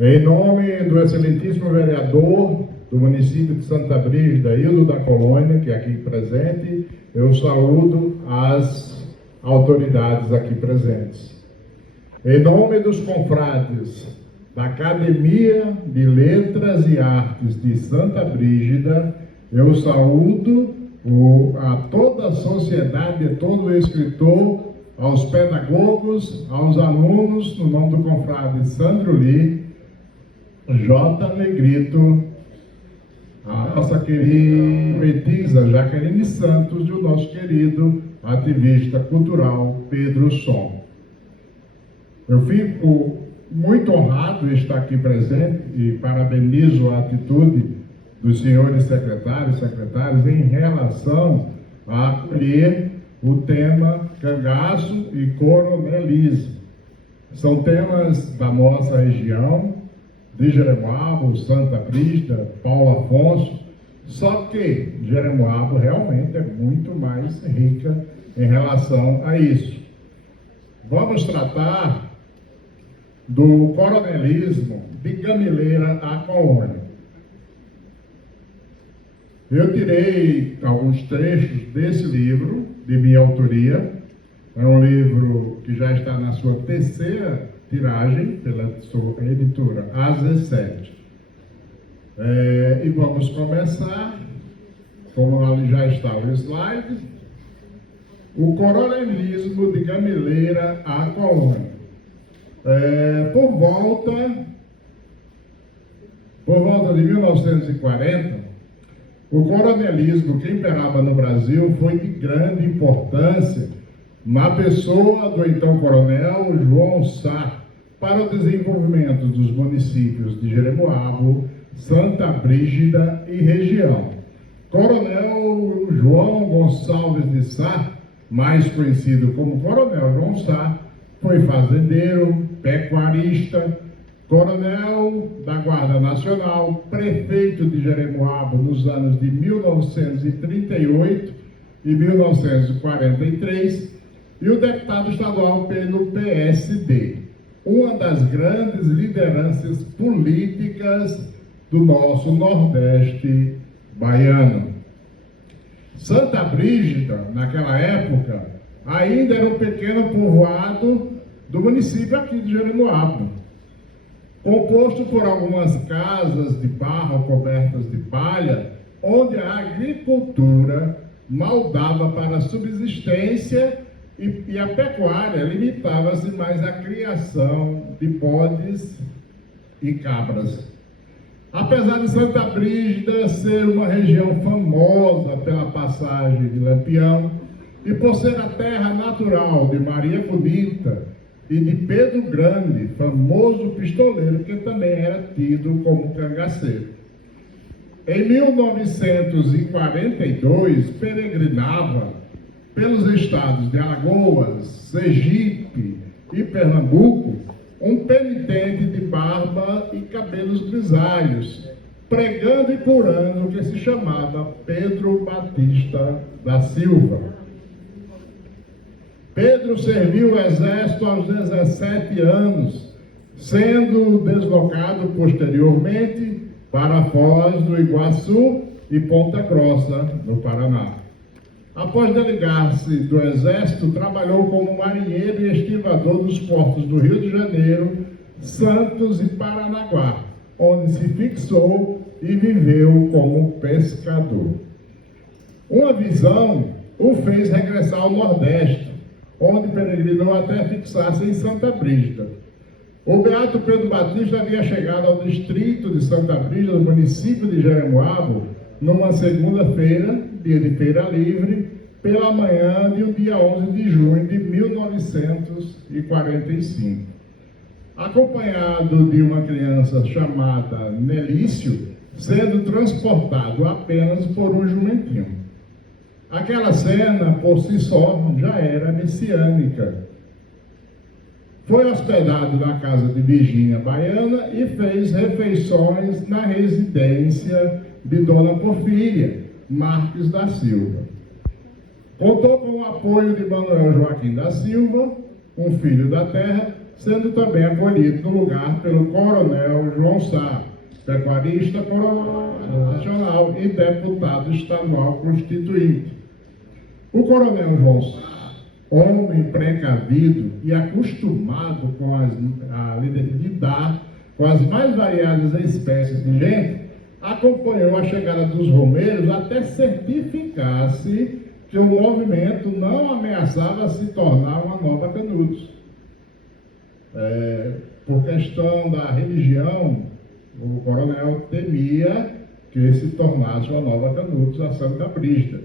Em nome do excelentíssimo vereador do município de Santa Brígida, Hildo da Colônia, que é aqui presente, eu saúdo as autoridades aqui presentes. Em nome dos confrades da Academia de Letras e Artes de Santa Brígida, eu saúdo a toda a sociedade, a todo o escritor, aos pedagogos, aos alunos, no nome do confrade Sandro Lee, J. Negrito, a nossa querida poetisa Jaqueline Santos e o nosso querido ativista cultural Pedro Som. Eu fico muito honrado de estar aqui presente e parabenizo a atitude dos senhores secretários e secretárias em relação a acolher o tema cangaço e coronelismo. São temas da nossa região, de Jeremoabo, Santa Brígida, Paulo Afonso, só que Jeremoabo realmente é muito mais rica em relação a isso. Vamos tratar do coronelismo de Gamileira à Colônia. Eu tirei alguns trechos desse livro, de minha autoria. É um livro que já está na sua terceira tiragem, pela sua editora AZ7. E vamos começar, como ali já está o slide, o coronelismo de Gamileira à Colônia. Por volta de 1940, o coronelismo que imperava no Brasil foi de grande importância na pessoa do então coronel João Sá para o desenvolvimento dos municípios de Jeremoabo, Santa Brígida e região. Coronel João Gonçalves de Sá, mais conhecido como Coronel João Sá, foi fazendeiro, pecuarista, coronel da Guarda Nacional, prefeito de Jeremoabo nos anos de 1938 e 1943 e o deputado estadual pelo PSD, uma das grandes lideranças políticas do nosso Nordeste baiano. Santa Brígida, naquela época, ainda era um pequeno povoado do município aqui de Jeremoabo, composto por algumas casas de barro cobertas de palha, onde a agricultura mal dava para a subsistência e a pecuária limitava-se mais à criação de bodes e cabras. Apesar de Santa Brígida ser uma região famosa pela passagem de Lampião e por ser a terra natural de Maria Bonita e de Pedro Grande, famoso pistoleiro que também era tido como cangaceiro. Em 1942, peregrinava pelos estados de Alagoas, Sergipe e Pernambuco um penitente de barba e cabelos grisalhos, pregando e curando o que se chamava Pedro Batista da Silva. Pedro serviu o exército aos 17 anos, sendo deslocado posteriormente para Foz do Iguaçu e Ponta Grossa, no Paraná. Após desligar-se do exército, trabalhou como marinheiro e estivador dos portos do Rio de Janeiro, Santos e Paranaguá, onde se fixou e viveu como pescador. Uma visão o fez regressar ao Nordeste, onde peregrinou até fixar-se em Santa Brígida. O beato Pedro Batista havia chegado ao distrito de Santa Brígida, no município de Jeremoabo, numa segunda-feira, dia de feira livre, pela manhã de um dia 11 de junho de 1945. Acompanhado de uma criança chamada Nelício, sendo transportado apenas por um jumentinho. Aquela cena, por si só, já era messiânica. Foi hospedado na casa de Virgínia Baiana e fez refeições na residência de Dona Porfíria Marques da Silva. Contou com o apoio de Manuel Joaquim da Silva, um filho da terra, sendo também acolhido no lugar pelo coronel João Sá, pecuarista profissional e deputado estadual constituinte. O coronel João Sá, homem precavido e acostumado a lidar com as mais variadas espécies de gente, acompanhou a chegada dos romeiros até certificar-se que o movimento não ameaçava se tornar uma nova Canudos. Por questão da religião, o coronel temia que se tornasse uma nova Canudos, a Santa Brígida.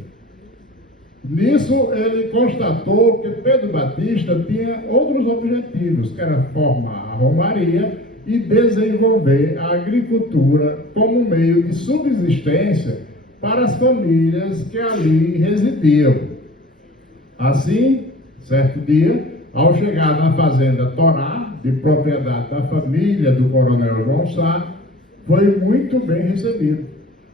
Nisso, ele constatou que Pedro Batista tinha outros objetivos, que era formar a romaria e desenvolver a agricultura como meio de subsistência para as famílias que ali residiam. Assim, certo dia, ao chegar na fazenda Torá, de propriedade da família do coronel João Sá, foi muito bem recebido.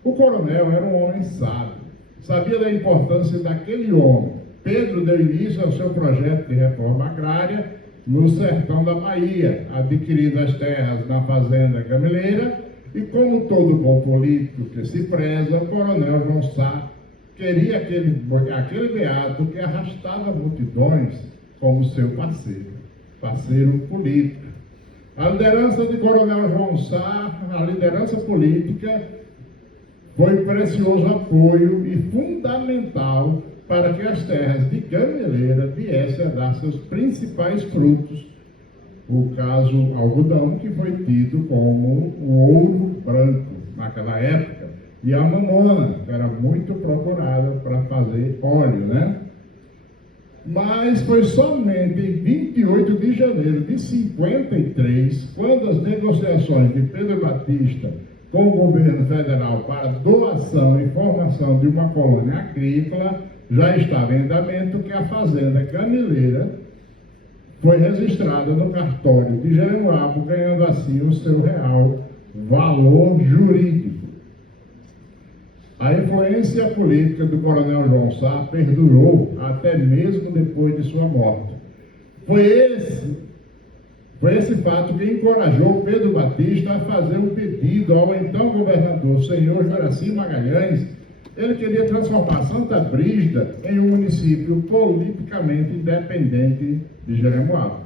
O coronel era um homem sábio, sabia da importância daquele homem. Pedro deu início ao seu projeto de reforma agrária no sertão da Bahia, adquirindo as terras na fazenda Gameleira, e como todo bom político que se preza, o coronel João Sá queria aquele beato que arrastava multidões como seu parceiro político. A liderança de coronel João Sá, a liderança política, foi precioso apoio e fundamental para que as terras de Gameleira viessem a dar seus principais frutos. O caso algodão, que foi tido como o ouro branco naquela época, e a mamona, que era muito procurada para fazer óleo, né? Mas foi somente em 28 de janeiro de 53, quando as negociações de Pedro Batista com o governo federal para doação e formação de uma colônia agrícola já estava em andamento, que a fazenda Gameleira foi registrada no cartório de Jeremoabo, ganhando assim o seu real valor jurídico. A influência política do coronel João Sá perdurou até mesmo depois de sua morte. Foi esse fato que encorajou Pedro Batista a fazer um pedido ao então governador, senhor Juraci Magalhães. Ele queria transformar Santa Brígida em um município politicamente independente de Jeremoabo.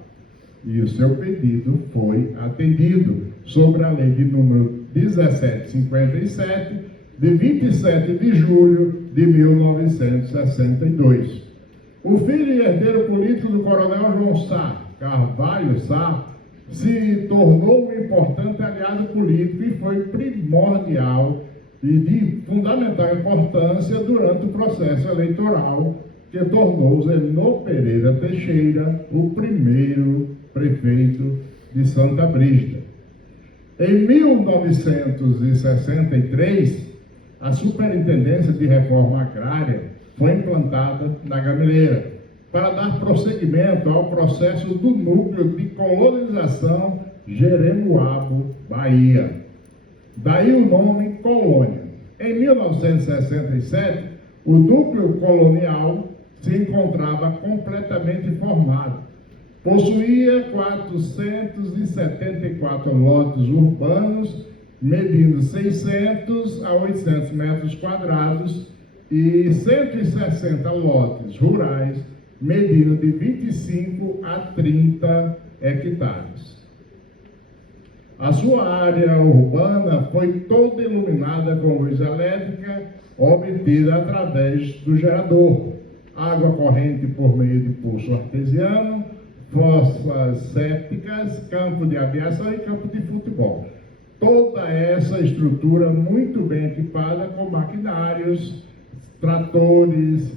E o seu pedido foi atendido sobre a lei de número 1757, de 27 de julho de 1962. O filho e herdeiro político do coronel João Sá, Carvalho Sá, se tornou um importante aliado político e foi primordial e de fundamental importância durante o processo eleitoral que tornou Zenô Pereira Teixeira o primeiro prefeito de Santa Brígida. Em 1963, a Superintendência de Reforma Agrária foi implantada na Gameleira para dar prosseguimento ao processo do núcleo de colonização Jeremoabo, Bahia. Daí o nome Colônia. Em 1967, o núcleo colonial se encontrava completamente formado. Possuía 474 lotes urbanos, medindo 600 a 800 metros quadrados, e 160 lotes rurais, medindo de 25 a 30 hectares. A sua área urbana foi toda iluminada com luz elétrica, obtida através do gerador, água corrente por meio de poço artesiano, fossas sépticas, campo de aviação e campo de futebol. Toda essa estrutura muito bem equipada com maquinários, tratores,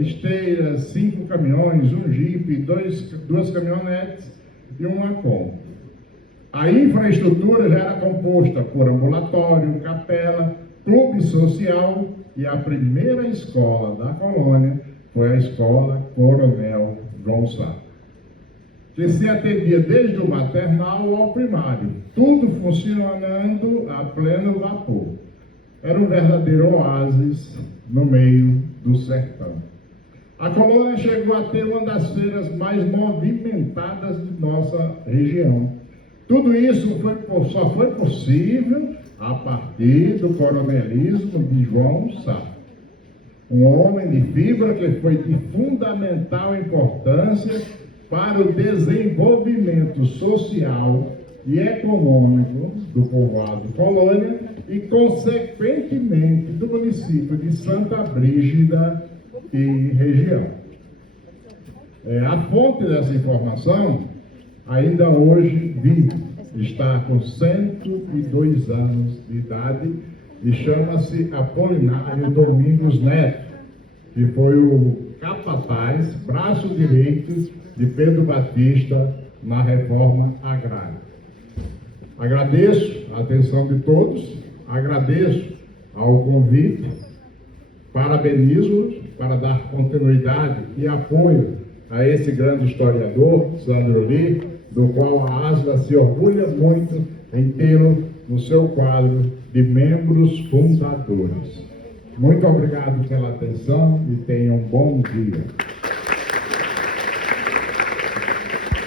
esteiras, 5 caminhões, um jipe, duas caminhonetes e uma Kombi. A infraestrutura já era composta por ambulatório, capela, clube social, e a primeira escola da colônia foi a Escola Coronel João Sá, que se atendia desde o maternal ao primário, tudo funcionando a pleno vapor. Era um verdadeiro oásis no meio do sertão. A colônia chegou a ter uma das feiras mais movimentadas de nossa região. Tudo isso só foi possível a partir do coronelismo de João Sá, um homem de fibra que foi de fundamental importância para o desenvolvimento social e econômico do povoado Colônia e, consequentemente, do município de Santa Brígida e região. A fonte dessa informação ainda hoje vive, está com 102 anos de idade e chama-se Apolinário Domingos Neto, que foi o capataz, braço direito de Pedro Batista na reforma agrária. Agradeço a atenção de todos, agradeço ao convite, parabenizo-los para dar continuidade e apoio a esse grande historiador, Sandro Lee, do qual a ASLA se orgulha muito em tê-lo no seu quadro de membros fundadores. Muito obrigado pela atenção e tenham um bom dia.